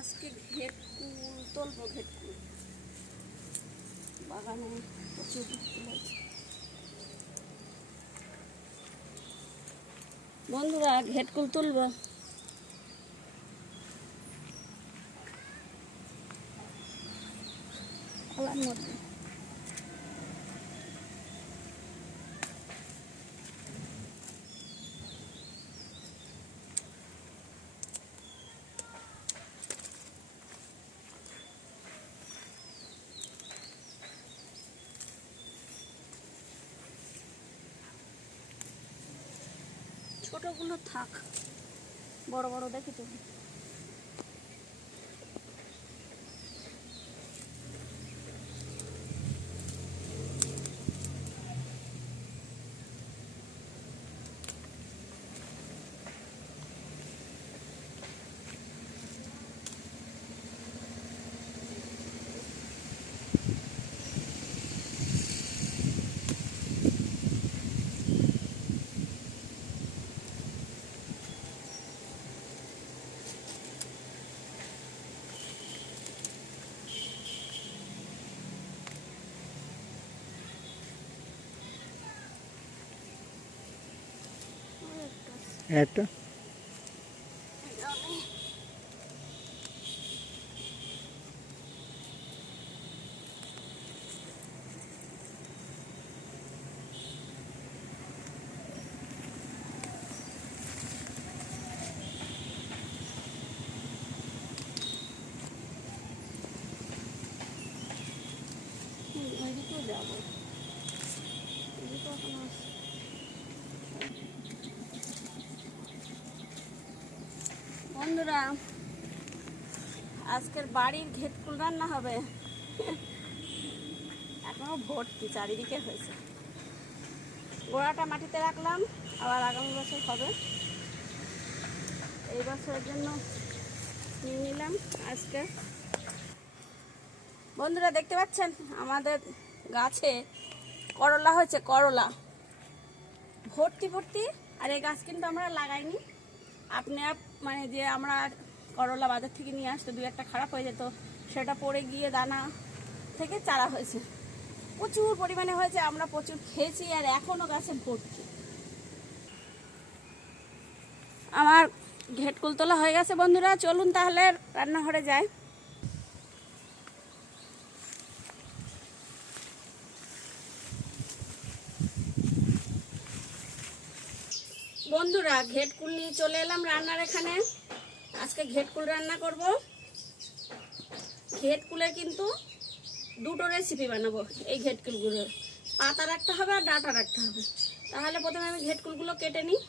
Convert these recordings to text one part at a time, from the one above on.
আজকে ঘেটকুল তুলবো ঘেটকুল বাগানে প্রচুর ঘেটকুল আছে। বন্ধুরা ঘেটকুল তুলবো। খোলার মধ্যে। ছোটগুলো থাক। বড় বড় দেখি তো একটা হুম, ওইদিকেও যাব ওইদিকেও এখনও আছে। বন্ধুরা, আজকের বাড়ির ঘেটকুল রান্না হবে। এখনও ভর্তি, চারিদিকে হয়েছে। গোড়াটা মাটিতে রাখলাম, আবার আগামী বছর হবে। এই বছরের জন্য নিয়ে নিলাম আজকে। বন্ধুরা, দেখতে পাচ্ছেন? আমাদের গাছে করলা হয়েছে, করলা। ভর্তি ভর্তি, আর এই গাছ কিন্তু আমরা লাগাইনি। আপনি আপ মানে যে আমরা করলা বাজার থেকে নিয়ে আসতো দু একটা খারাপ হয়ে যেত, সেটা পড়ে গিয়ে দানা থেকে চারা হয়েছে। প্রচুর পরিমাণে হয়েছে, আমরা প্রচুর খেয়েছি আর এখনও গাছে ভর্তি। আমার ঘেট কুলতলা হয়ে গেছে বন্ধুরা, চলুন তাহলে রান্নাঘরে যাই। বন্ধুরা ঘেটকুল নিয়ে চলে এলাম রান্নার এখানে। আজকে ঘেটকুল রান্না করব। ঘেটকুলের কিন্তু দুটো রেসিপি বানাবো এই ঘেটকুলগুলোর। পাতা রাখতে হবে আর ডাটা রাখতে হবে। তাহলে প্রথমে আমি ঘেটকুলগুলো কেটে নিই।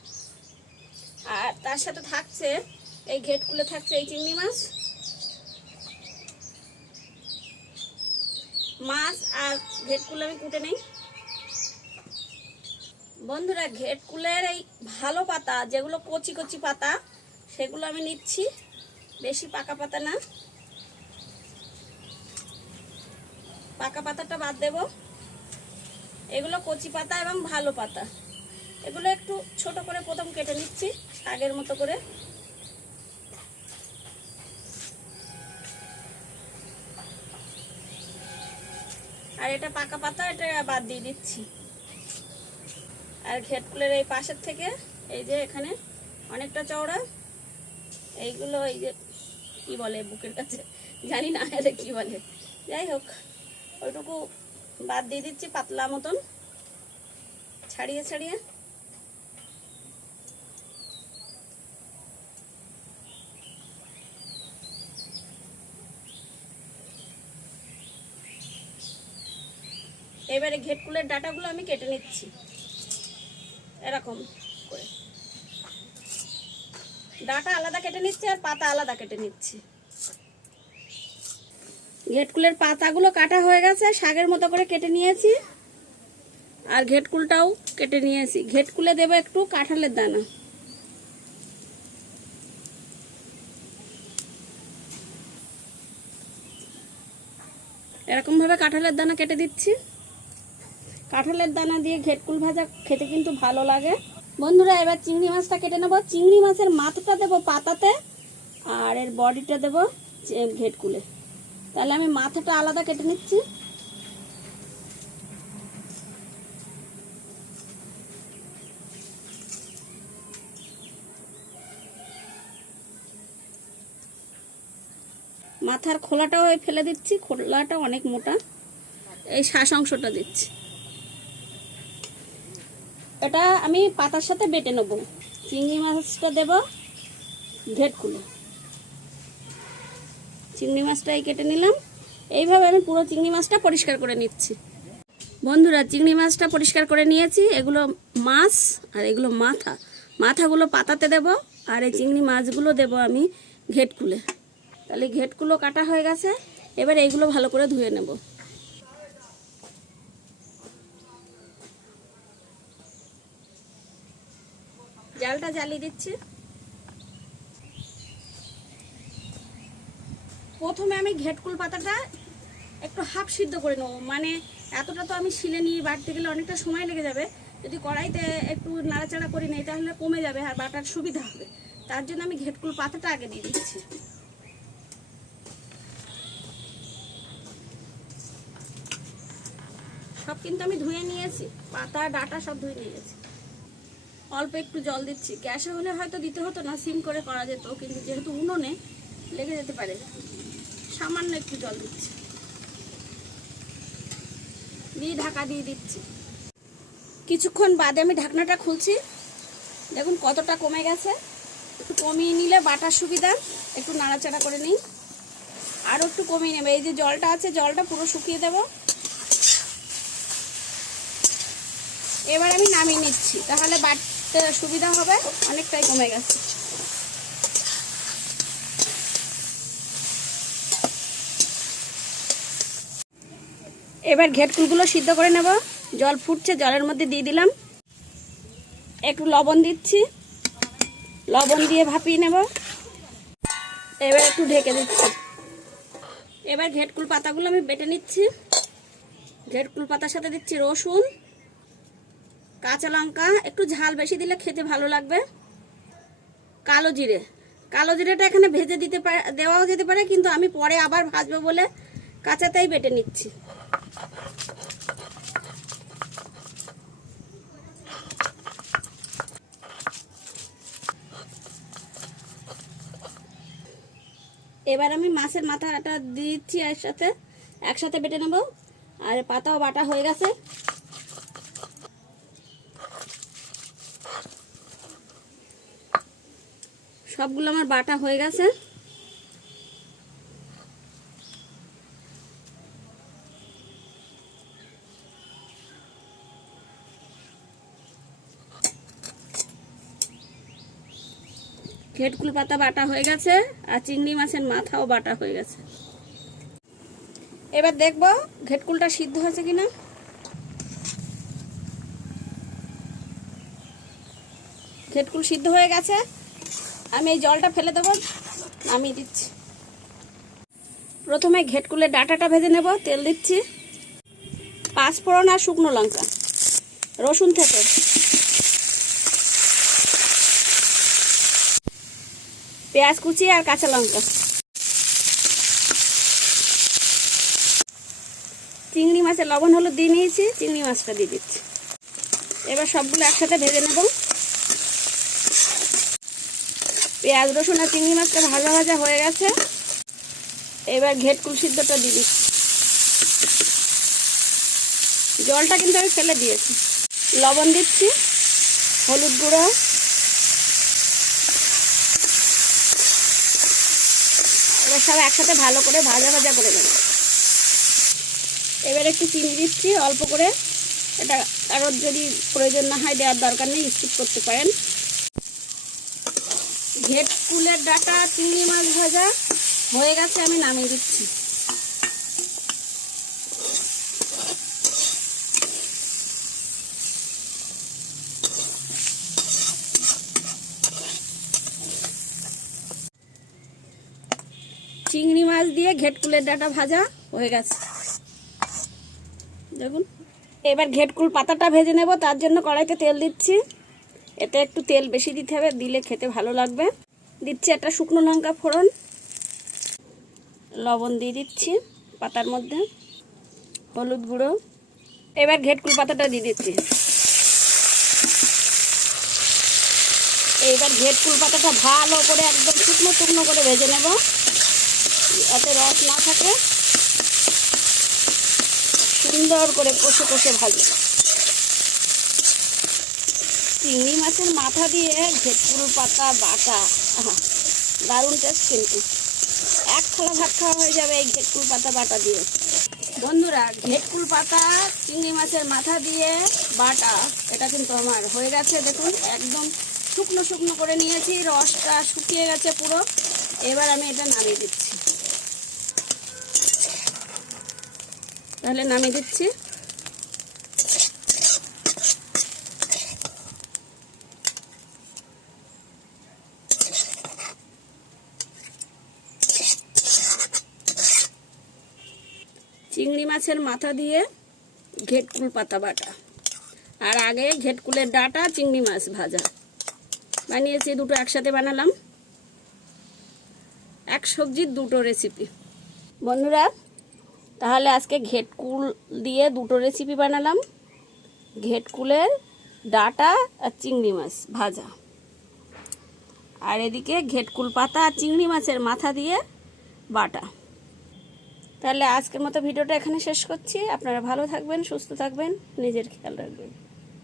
আর তার সাথে থাকছে, এই ঘেটকুলে থাকছে এই চিংড়ি মাছ। মাছ আর ঘেটকুল আমি কুটে নিই। বন্ধুরা ঘেটকুলের এই ভালো পাতা, যেগুলো কচি কচি পাতা, সেগুলো আমি নিচ্ছি। বেশি পাকা পাতা না। পাকা পাতাটা বাদ দেব। এগুলো কচি পাতা এবং ভালো পাতা। এগুলো একটু ছোট করে প্রথম কেটে নিচ্ছি শাকের মতো করে। আর এটা পাকা পাতা, এটা বাদ দিয়ে দিচ্ছি। আর ঘেটকুলের এই পাশের থেকে, এই যে এখানে অনেকটা চওড়া, এইগুলো এই যে, কি বলে বুকের কাছে? জানি না এটা কি বলে। যাই হোক, ওইটুকু বাদ দিয়ে দিচ্ছি পাতলা মতন। ছাড়িয়ে ছাড়িয়ে। এবারে ঘেটকুলের ডাটাগুলো আমি কেটে নিচ্ছি। এরকম করে। ডাটা আলাদা কেটে নিচ্ছি আর পাতা আলাদা কেটে নিচ্ছি। ঘেটকুলের পাতাগুলো কাটা হয়ে গেছে শাকের মতো করে কেটে নিয়েছি। আর ঘেটকুলটাও কেটে নিয়েছি। ঘেটকুলে দেবো একটু কাঁঠালের দানা। এরকমভাবে কাঁঠালের দানা কেটে দিচ্ছি। কাঁঠালের দানা দিয়ে ঘেটকুল ভাজা খেতে কিন্তু ভালো লাগে। বন্ধুরা, এবার চিংড়ি মাছটা কেটে নেব। চিংড়ি মাছের মাথাটা দেবো পাতাতে আর এর বডিটা দেবো ঘেটকুলে। তাহলে আমি মাথাটা আলাদা কেটে নিচ্ছি। মাথার খোলাটাও ফেলে দিচ্ছি, খোলাটা অনেক মোটা। এই শ্বাস অংশটা দিচ্ছি। এটা আমি পাতার সাথে বেটে নেব। চিংড়ি মাছটা দেব ঘেটকুলে চিংড়ি মাছটাই কেটে নিলাম। এইভাবে আমি পুরো চিংড়ি মাছটা পরিষ্কার করে নিচ্ছি। বন্ধুরা, চিংড়ি মাছটা পরিষ্কার করে নিয়েছি। এগুলো মাছ আর এগুলো মাথা। মাথাগুলো পাতাতে দেব আর এই চিংড়ি মাছগুলো দেব আমি ঘেটকুলে তাহলে ঘেটগুলো কাটা হয়ে গেছে। এবার এইগুলো ভালো করে ধুয়ে নেব। জালটা জ্বালিয়ে দিচ্ছি। প্রথমে আমি ঘেটকুল পাতাটা একটু হাফ সিদ্ধ করে নেব। মানে এতটা তো আমি শিলে নিয়ে বাটতে গেলে অনেকটা সময় লেগে যাবে। যদি কড়াইতে একটু নাড়াচাড়া করে নিই, তাহলে কমে যাবে আর বাটার সুবিধা হবে। তার জন্য আমি ঘেটকুল পাতাটা আগে দিয়ে দিচ্ছি। সব কিন্তু আমি ধুয়ে নিয়েছি। পাতা, ডাটা সব ধুয়ে নিয়েছি। অল্প একটু জল দিচ্ছি। গ্যাসে হলে হয়তো দিতে হতো না, সিম করে করা যেত, কিন্তু যেহেতু উনুনে লেগে যেতে পারে, সামান্য একটু জল দিচ্ছি। দিয়ে ঢাকা দিয়ে দিচ্ছি। কিছুক্ষণ বাদে আমি ঢাকনাটা খুলছি। দেখুন কতটা কমে গেছে। একটু কমিয়ে নিলে বাটার সুবিধা, একটু নাড়াচাড়া করে নিই। আরও একটু কমিয়ে নেবে। এই যে জলটা আছে, জলটা পুরো শুকিয়ে দেব। এবার আমি নামিয়ে নিচ্ছি। তাহলে বাটতে সুবিধা হবে, অনেকটাই কমে গেছে। এবার ঘেটকুলগুলো সিদ্ধ করে নেব। জল ফুটছে, জলের মধ্যে দিয়ে দিলাম। একটু লবণ দিচ্ছি। লবণ দিয়ে ভাপিয়ে নেব। এবার একটু ঢেকে দিচ্ছি। এবার ঘেটকুল পাতাগুলো আমি বেটে নিচ্ছি। ঘেটকুল পাতার সাথে দিচ্ছি রসুন। কাঁচা লঙ্কা, একটু ঝাল বেশি দিলে খেতে ভালো লাগবে। কালো জিরে। কালো জিরেটা এখানে ভেজে দিতে পারে, দেওয়াও যেতে পারে, কিন্তু আমি পরে আবার ভাজবো বলে কাঁচাতেই বেটে নিচ্ছি। এবার আমি মাছের মাথাটা দিচ্ছি এর সাথে, একসাথে বেটে নেব। আর পাতাও বাটা হয়ে গেছে। সবগুলো আমার বাটা হয়ে গেছে। ঘেটকুল পাতা বাটা হয়ে গেছে আর চিংড়ি মাছের মাথাও বাটা হয়ে গেছে। এবার দেখব ঘেটকুলটা সিদ্ধ হয়েছে কিনা। ঘেটকুল সিদ্ধ হয়ে গেছে। আমি এই জলটা ফেলে দেবো নামিয়ে দিচ্ছি। প্রথমে ঘেটকুলের ডাটাটা ভেজে নেব, তেল দিচ্ছি। পাঁচফোড়ন আর শুকনো লঙ্কা, রসুন থেকে পেঁয়াজ কুচি আর কাঁচা লঙ্কা। চিংড়ি মাছের লবণ হলুদ দিয়ে নিয়েছি, চিংড়ি মাছটা দিয়ে দিচ্ছি। এবার সবগুলো একসাথে ভেজে নেব। পেঁয়াজ, রসুন আর চিংড়ি মাছটা ভাজা ভাজা হয়ে গেছে। এবার ঘেটকুল সিদ্ধটা দিচ্ছি। জলটা কিন্তু আমি ফেলে দিয়েছি। লবণ দিচ্ছি, হলুদ গুঁড়ো। এবার সব একসাথে ভালো করে ভাজা ভাজা করে নেব। এবার একটু চিনি দিচ্ছি, অল্প করে। এটা কারোর যদি প্রয়োজন না হয় দেওয়ার দরকার নেই, স্কিপ করতে পারেন। ঘেট কুলের ডাটা, চিংড়ি মাছ ভাজা, হয়ে গেছে, আমি নামিয়ে দিচ্ছি। চিংড়ি মাছ দিয়ে ঘেটকুলের ডাটা ভাজা হয়ে গেছে। দেখুন, এবার ঘেটকুল পাতাটা ভেজে নেব, তার জন্য কড়াইতে তেল দিচ্ছি। এতে একটু তেল বেশি দিতে হবে, দিলে খেতে ভালো লাগবে। দিচ্ছি একটা শুকনো লঙ্কা ফোড়ন। লবণ দিয়ে দিচ্ছি পাতার মধ্যে। হলুদ গুঁড়ো। এবার ঘেটকুল পাতাটা দিয়ে দিচ্ছি। এইবার ঘেটকুল পাতাটা ভালো করে একদম শুকনো শুকনো করে ভেজে নেব। এতে রস না থাকে। সুন্দর করে কষে কষে ভাজি চিংড়ি মাছের মাথা দিয়ে ঘেটকুল পাতা বাটা। দারুণ টেস্ট কিন্তু। এক থালা ভাত খাওয়া হয়ে যাবে এই ঘেটকুল পাতা বাটা দিয়ে। বন্ধুরা ঘেটকুল পাতা, চিংড়ি মাছের মাথা দিয়ে বাটা, এটা কিন্তু আমার হয়ে গেছে, দেখুন, একদম শুকনো শুকনো করে নিয়েছি, রসটা শুকিয়ে গেছে পুরো। এবার আমি এটা নামিয়ে দিচ্ছি। তাহলে নামিয়ে দিচ্ছি চিংড়ি মাছের মাথা দিয়ে ঘেটকুল পাতা বাটা আর আগে ঘেটকুলের ডাটা, চিংড়ি মাছ ভাজা। বানিয়েছি, দুটো একসাথে বানালাম। এক সবজির দুটো রেসিপি বন্ধুরা, তাহলে আজকে ঘেটকুল দিয়ে দুটো রেসিপি বানালাম। ঘেটকুলের ডাটা আর চিংড়ি মাছ ভাজা। আর এদিকে ঘেটকুল পাতা আর চিংড়ি মাছের মাথা দিয়ে বাটা। তাহলে আজকের মতো ভিডিওটা এখানে শেষ করছি। আপনারা ভালো থাকবেন, সুস্থ থাকবেন, নিজের খেয়াল রাখবেন।